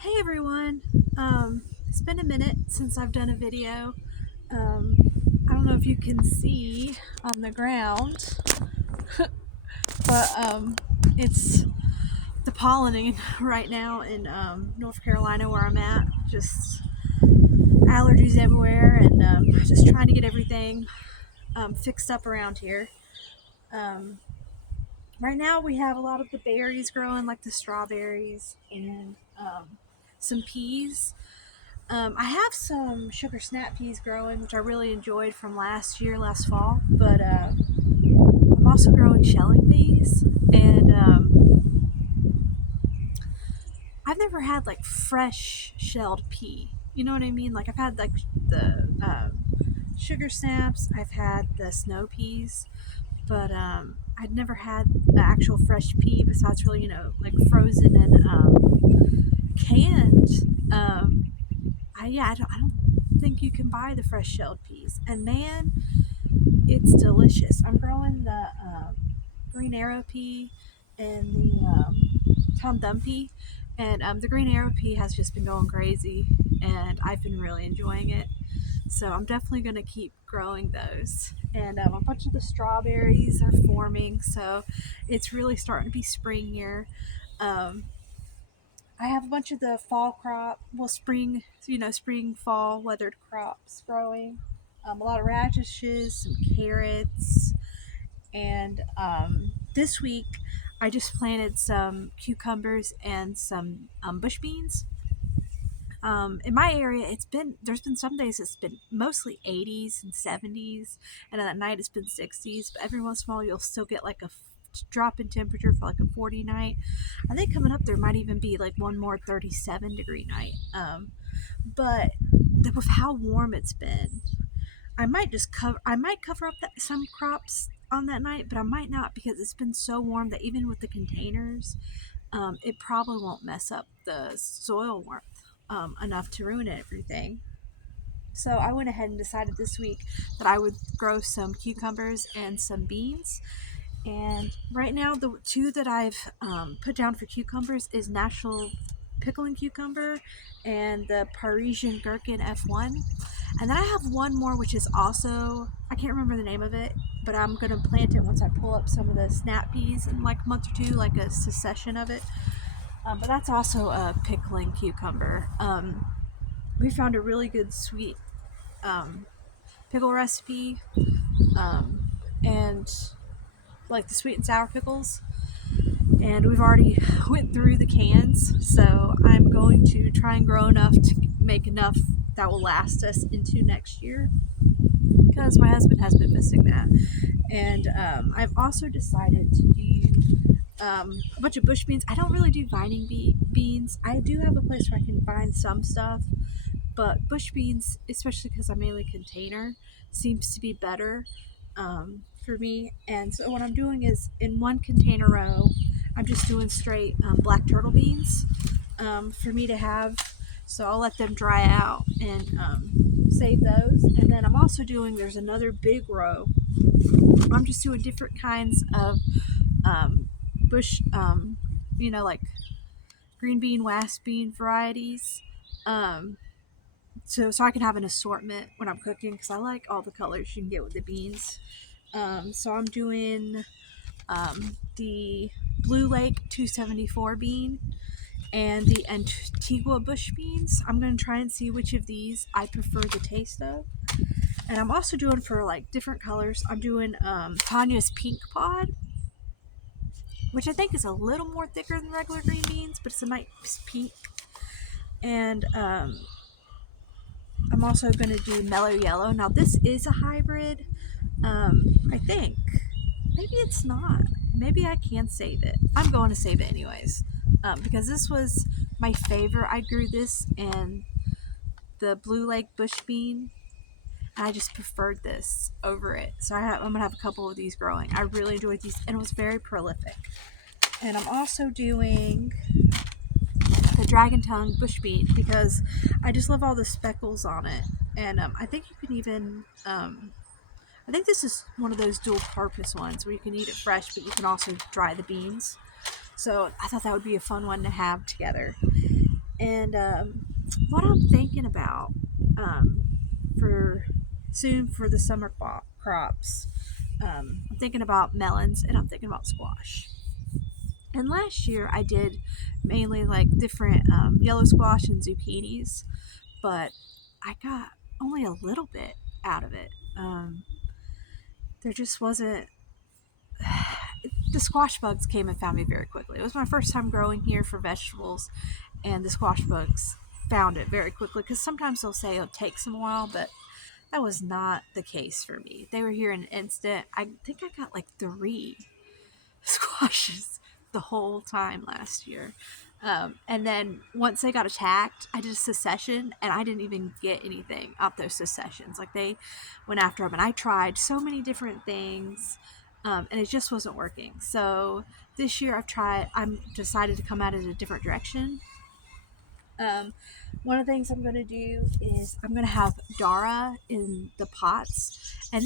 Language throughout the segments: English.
Hey everyone! It's been a minute since I've done a video. I don't know if you can see on the ground, but it's the pollinating right now in North Carolina where I'm at. Just allergies everywhere, and just trying to get everything fixed up around here. Um, right now we have a lot of the berries growing, like the strawberries and some peas. I have some sugar snap peas growing, which I really enjoyed from last fall. But I'm also growing shelling peas, and I've never had like fresh shelled pea. You know what I mean? Like I've had like the sugar snaps, I've had the snow peas, but I'd never had the actual fresh pea besides really, like frozen and canned. I don't think you can buy the fresh shelled peas. And man, it's delicious. I'm growing the green arrow pea and the tom thumb pea. And the green arrow pea has just been going crazy, and I've been really enjoying it. So I'm definitely going to keep growing those. And a bunch of the strawberries are forming, so it's really starting to be spring here. Um, I have a bunch of the fall crop, well, spring, fall weathered crops growing. A lot of radishes, some carrots, and this week I just planted some cucumbers and some bush beans. In my area, there's been some days it's been mostly 80s and 70s, and at night it's been 60s. But every once in a while, you'll still get like a drop in temperature for like a 40 night. I think coming up there might even be like one more 37-degree night. But with how warm it's been, I might cover up some crops on that night, but I might not because it's been so warm that even with the containers, it probably won't mess up the soil warmth enough to ruin everything. So I went ahead and decided this week that I would grow some cucumbers and some beans. And right now, the two that I've put down for cucumbers is National Pickling Cucumber and the Parisian Gherkin F1. And then I have one more, which is also, I can't remember the name of it, but I'm going to plant it once I pull up some of the snap peas in like a month or two, like a succession of it. But that's also a pickling cucumber. We found a really good sweet um, pickle recipe, um, and like the sweet and sour pickles. And we've already went through the cans, so I'm going to try and grow enough to make enough that will last us into next year, because my husband has been missing that. And I've also decided to do a bunch of bush beans. I don't really do vining beans. I do have a place where I can vine some stuff, but bush beans, especially because I mainly container, seems to be better for me. And so what I'm doing is in one container row, I'm just doing straight black turtle beans for me to have. So I'll let them dry out and save those. And then I'm also doing, there's another big row. I'm just doing different kinds of bush, like green bean, wasp bean varieties. Um, so I can have an assortment when I'm cooking, because I like all the colors you can get with the beans. So I'm doing the Blue Lake 274 bean and the Antigua bush beans. I'm going to try and see which of these I prefer the taste of. And I'm also doing, for like different colors, I'm doing Tanya's pink pod, which I think is a little more thicker than regular green beans, but it's a nice pink. And I'm also going to do mellow yellow. Now this is a hybrid, I think. Maybe it's not. Maybe I can save it. I'm going to save it anyways, because this was my favorite. I grew this and the Blue Lake bush bean, and I just preferred this over it. So I'm going to have a couple of these growing. I really enjoyed these, and it was very prolific. And I'm also doing the dragon tongue bush bean because I just love all the speckles on it. And I think you can even, I think this is one of those dual purpose ones where you can eat it fresh, but you can also dry the beans. So I thought that would be a fun one to have together. And what I'm thinking about um, for soon for the summer crops, I'm thinking about melons and I'm thinking about squash. And last year I did mainly like different yellow squash and zucchinis, but I got only a little bit out of it. There just wasn't. The squash bugs came and found me very quickly. It was my first time growing here for vegetables, and the squash bugs found it very quickly because sometimes they'll say it'll take some while, but that was not the case for me. They were here in an instant. I think I got like 3 squashes the whole time last year. And then once they got attacked, I did a secession and I didn't even get anything out those secessions. Like they went after them, and I tried so many different things, and it just wasn't working. So this year I'm decided to come at it a different direction. um, One of the things I'm going to do is I'm going to have Dara in the pots. And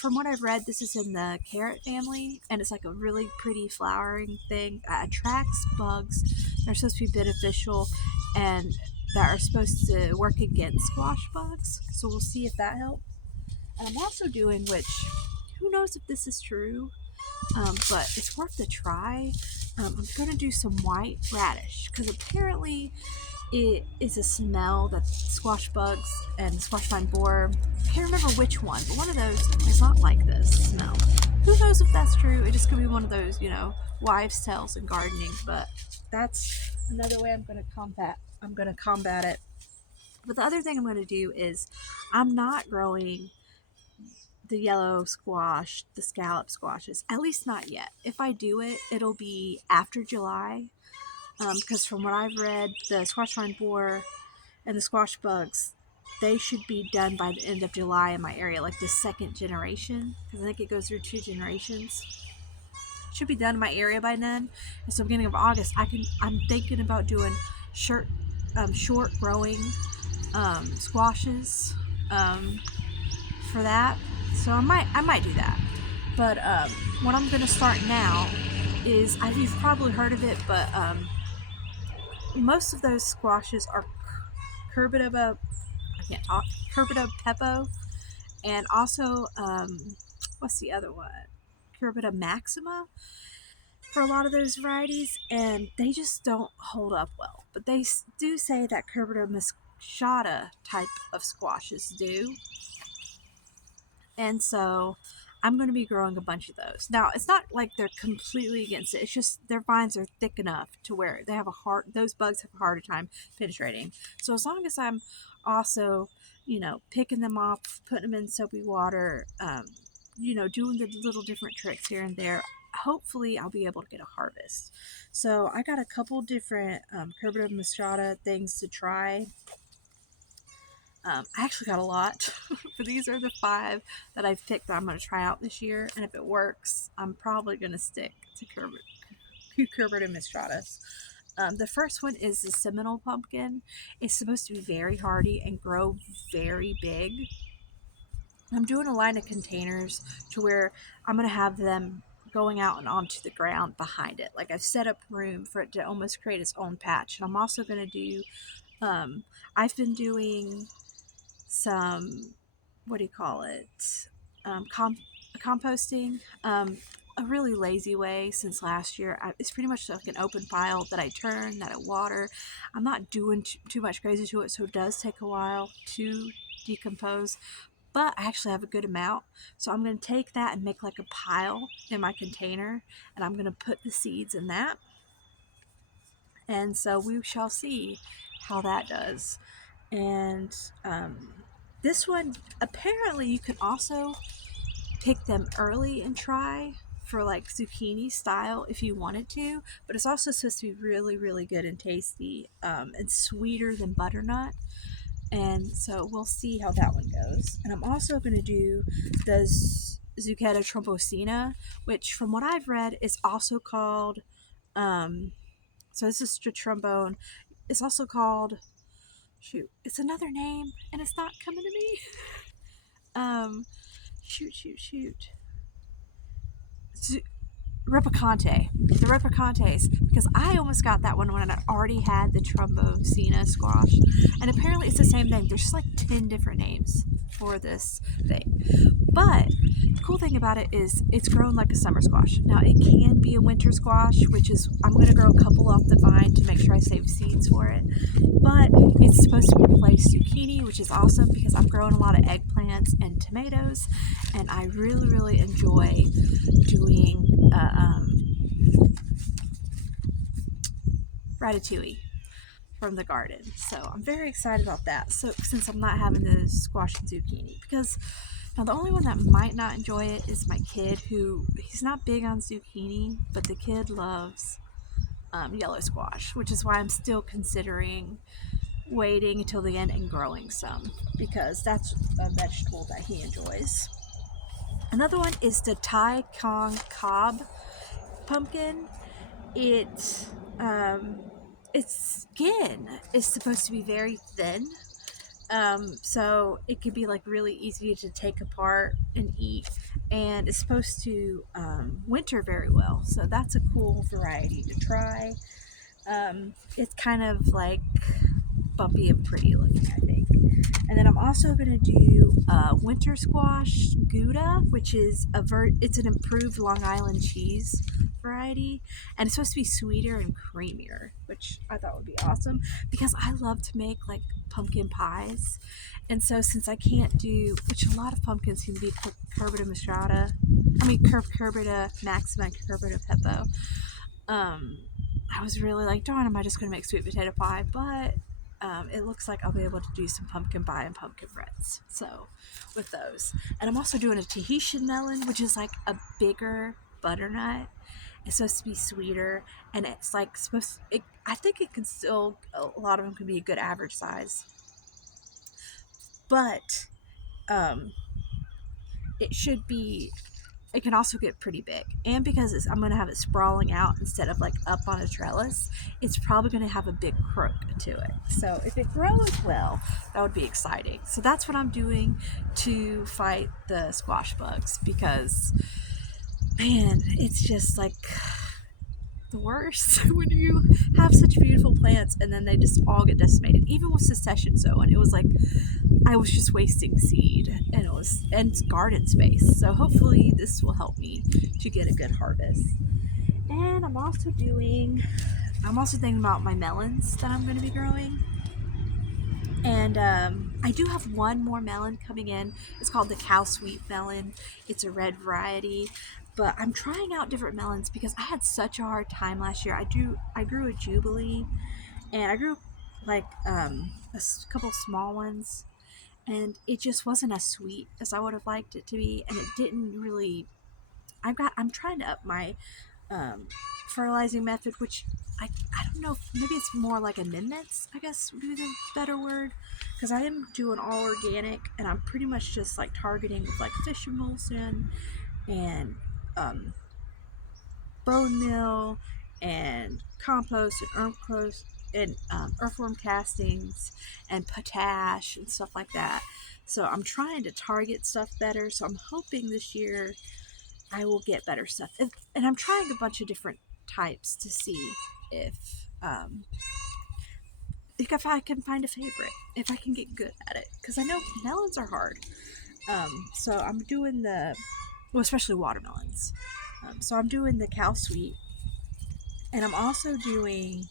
from what I've read, this is in the carrot family. And it's like a really pretty flowering thing that attracts bugs. They're supposed to be beneficial and that are supposed to work against squash bugs. So we'll see if that helps. And I'm also doing, which who knows if this is true, but it's worth a try. I'm going to do some white radish because apparently it is a smell that squash bugs and squash vine borer. I can't remember which one, but one of those does not like this smell. Who knows if that's true? It just could be one of those, wives' tales in gardening. But that's another way I'm going to combat. I'm going to combat it. But the other thing I'm going to do is I'm not growing the yellow squash, the scallop squashes. At least not yet. If I do it, it'll be after July. Because from what I've read, the squash vine borer and the squash bugs, they should be done by the end of July in my area, like the second generation, because I think it goes through 2 generations. Should be done in my area by then. And so beginning of August, I'm thinking about doing short growing squashes um, for that. So I might do that. But what I'm gonna start now is you've probably heard of it, but most of those squashes are curbita. I can't talk. Curbita pepo, and also what's the other one? Curbita maxima for a lot of those varieties, and they just don't hold up well. But they do say that Curbita moscata type of squashes do, and so I'm going to be growing a bunch of those. Now, it's not like they're completely against it. It's just their vines are thick enough to where those bugs have a harder time penetrating. So as long as I'm also, picking them off, putting them in soapy water, doing the little different tricks here and there, hopefully I'll be able to get a harvest. So I got a couple different Curbita moscata things to try. I actually got a lot, but these are the 5 that I've picked that I'm going to try out this year. And if it works, I'm probably going to stick to Cucurbita mistreatus. The first one is the Seminole pumpkin. It's supposed to be very hardy and grow very big. I'm doing a line of containers to where I'm going to have them going out and onto the ground behind it. Like I've set up room for it to almost create its own patch. And I'm also going to do, I've been doing some, what do you call it, composting, a really lazy way since last year. It's pretty much like an open pile that I turn, that I water. I'm not doing too much crazy to it, so it does take a while to decompose, but I actually have a good amount. So I'm going to take that and make like a pile in my container, and I'm going to put the seeds in that. And so we shall see how that does. And this one, apparently you can also pick them early and try for like zucchini style if you wanted to, but it's also supposed to be really, really good and tasty, and sweeter than butternut. And so we'll see how that one goes. And I'm also going to do the Zucchetta trombosina, which from what I've read is also called, so this is the trombone. It's also called, it's another name and it's not coming to me. um, shoot. Replicante, the Replicantes, because I almost got that one when I already had the Trombocina squash, and apparently it's the same thing. There's just like 10 different names for this thing. But the cool thing about it is it's grown like a summer squash. Now it can be a winter squash, which is I'm going to grow a couple off the vine to make sure I save seeds for it. But it's supposed to replace zucchini, which is awesome because I'm growing a lot of eggplants and tomatoes, and I really, really enjoy doing ratatouille from the garden. So I'm very excited about that. So since I'm not having to squash and zucchini, because now the only one that might not enjoy it is my kid, who he's not big on zucchini, but the kid loves yellow squash, which is why I'm still considering waiting until the end and growing some, because that's a vegetable that he enjoys. Another one is the Thai Kong Cob pumpkin. It its skin is supposed to be very thin, so it could be like really easy to take apart and eat, and it's supposed to winter very well. So that's a cool variety to try. It's kind of like bumpy and pretty looking, I think. And then I'm also gonna do winter squash Gouda, which is it's an improved Long Island cheese variety, and it's supposed to be sweeter and creamier, which I thought would be awesome because I love to make like pumpkin pies, and so since I can't do, which a lot of pumpkins seem to be curbita machata, curbita maxima, and curbita pepo. I was really like, darn, am I just going to make sweet potato pie? But it looks like I'll be able to do some pumpkin pie and pumpkin breads. So with those. And I'm also doing a Tahitian melon, which is like a bigger butternut. It's supposed to be sweeter, and it's like I think it can still, a lot of them can be a good average size. But um, it should be, it can also get pretty big. And because I'm going to have it sprawling out instead of like up on a trellis, it's probably going to have a big crook to it. So if it grows well, that would be exciting. So that's what I'm doing to fight the squash bugs, because man, it's just like the worst when you have such beautiful plants and then they just all get decimated. Even with succession sowing, it was like I was just wasting seed, and it's garden space. So hopefully this will help me to get a good harvest. And I'm also thinking about my melons that I'm going to be growing. And I do have one more melon coming in. It's called the cow sweet melon. It's a red variety, but I'm trying out different melons because I had such a hard time last year. I grew a Jubilee, and I grew like couple small ones, and it just wasn't as sweet as I would have liked it to be, and it didn't really. I'm trying to up my um, fertilizing method, which I don't know. Maybe it's more like amendments, I guess would be the better word, because I am doing all organic, and I'm pretty much just like targeting with like fish emulsion and um, bone meal and compost and earthworm castings and potash and stuff like that. So I'm trying to target stuff better. So I'm hoping this year I will get better stuff. And I'm trying a bunch of different types to see if um, if I can find a favorite, if I can get good at it, because I know melons are hard. So I'm doing especially watermelons. So I'm doing the cow sweet, and I'm also doing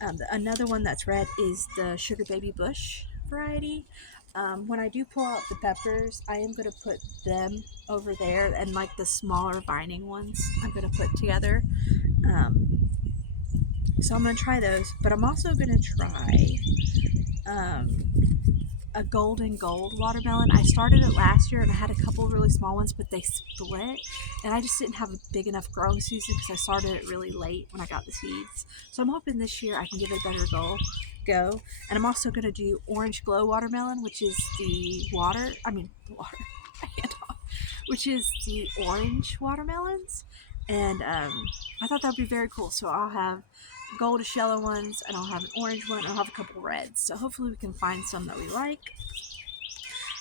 another one that's red is the sugar baby bush variety. When I do pull out the peppers, I am going to put them over there, and like the smaller vining ones I'm going to put together. Um, so I'm going to try those, but I'm also going to try um, a golden gold watermelon. I started it last year and I had a couple really small ones, but they split, and I just didn't have a big enough growing season because I started it really late when I got the seeds. So I'm hoping this year I can give it a better go. And I'm also going to do orange glow watermelon, which is the water, which is the orange watermelons. And I thought that would be very cool. So I'll have goldish yellow ones, and I'll have an orange one, and I'll have a couple reds. So hopefully we can find some that we like.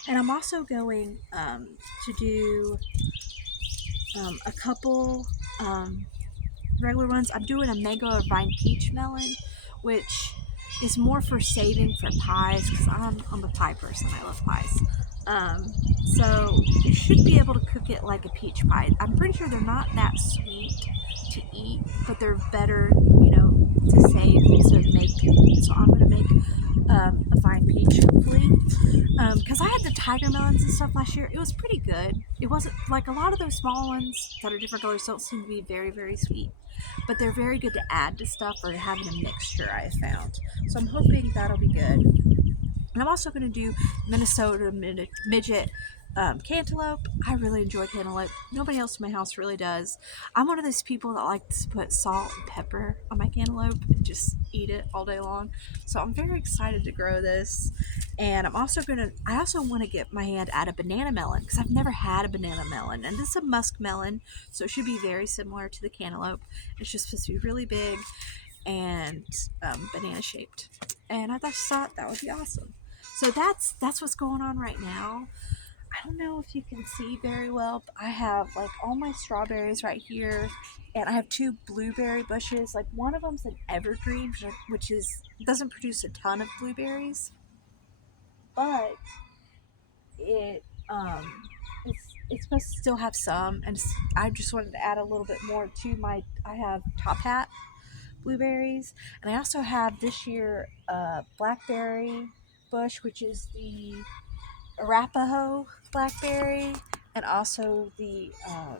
And I'm also going to do a couple. um, regular ones. I'm doing a mango or vine peach melon, which is more for saving for pies because I'm a pie person. I love pies. Um, so you should be able to cook it like a peach pie. I'm pretty sure they're not that sweet to eat, but they're better, to save to make. So I'm gonna make a vine peach hopefully, because I had the tiger melons and stuff last year. It was pretty good. It wasn't like a lot of those small ones that are different colors don't seem to be very very sweet, but they're very good to add to stuff or to have in a mixture. I found, so I'm hoping that'll be good. And I'm also going to do Minnesota midget cantaloupe. I really enjoy cantaloupe. Nobody else in my house really does. I'm one of those people that likes to put salt and pepper on my cantaloupe and just eat it all day long. So I'm very excited to grow this. And I also want to get my hand at a banana melon because I've never had a banana melon. And this is a musk melon, so it should be very similar to the cantaloupe. It's just supposed to be really big and banana shaped. And I just thought that would be awesome. So that's what's going on right now. I don't know if you can see very well, but I have like all my strawberries right here, and I have two blueberry bushes. Like one of them's an evergreen, which is doesn't produce a ton of blueberries, but it it's supposed to still have some, and I just wanted to add a little bit more to my. I have top hat blueberries, and I also have this year a blackberry bush, which is the Arapaho blackberry, and also the what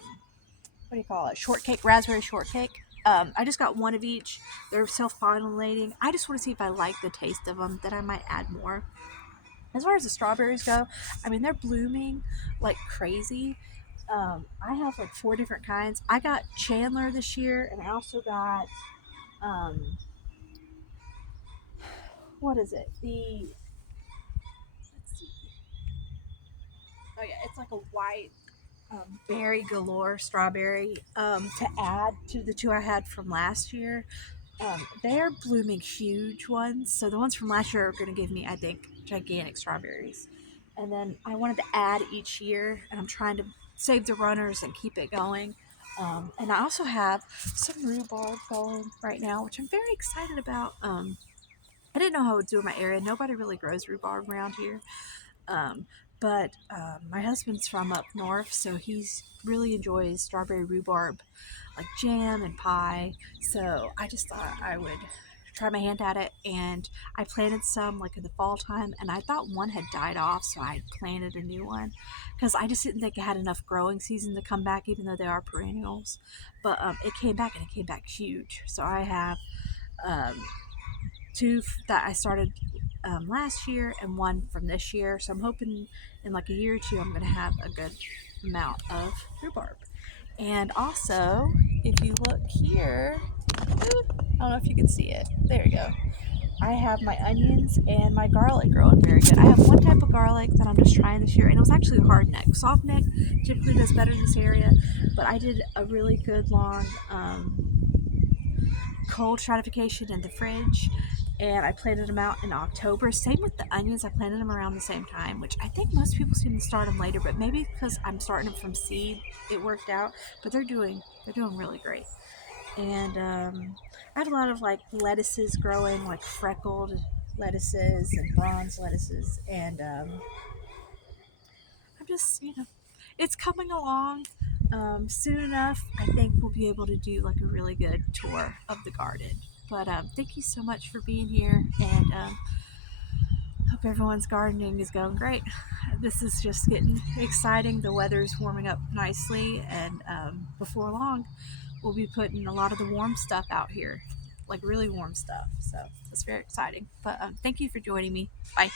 do you call it? Shortcake, raspberry shortcake. I just got one of each. They're self-pollinating. I just want to see if I like the taste of them. Then I might add more. As far as the strawberries go, I mean they're blooming like crazy. I have like four different kinds. I got Chandler this year, and I also got um, what is it? Let's see. Oh yeah, it's like a white berry galore strawberry to add to the two I had from last year. They're blooming huge ones, so the ones from last year are going to give me, I think, gigantic strawberries. And then I wanted to add each year, and I'm trying to save the runners and keep it going. And I also have some rhubarb going right now, which I'm very excited about. I didn't know how it would do in my area. Nobody really grows rhubarb around here. Um, but my husband's from up north, so he's really enjoys strawberry rhubarb, like jam and pie. So I just thought I would try my hand at it, and I planted some like in the fall time, and I thought one had died off, so I planted a new one because I just didn't think it had enough growing season to come back, even though they are perennials. But it came back, and it came back huge. So I have um, two that I started last year and one from this year. So I'm hoping in like a year or two I'm going to have a good amount of rhubarb. And also, if you look here, I don't know if you can see it. There you go. I have my onions and my garlic growing very good. I have one type of garlic that I'm just trying this year, and it was actually a hard neck. Soft neck typically does better in this area, but I did a really good long cold stratification in the fridge, and I planted them out in October. Same with the onions, I planted them around the same time, which I think most people seem to start them later, but maybe because I'm starting them from seed, it worked out. But they're doing really great. And I have a lot of like lettuces growing, like freckled lettuces and bronze lettuces, and I'm just it's coming along. Soon enough, I think we'll be able to do like a really good tour of the garden. But thank you so much for being here, and hope everyone's gardening is going great. This is just getting exciting. The weather's warming up nicely, and before long, we'll be putting a lot of the warm stuff out here, like really warm stuff. So it's very exciting. But thank you for joining me. Bye.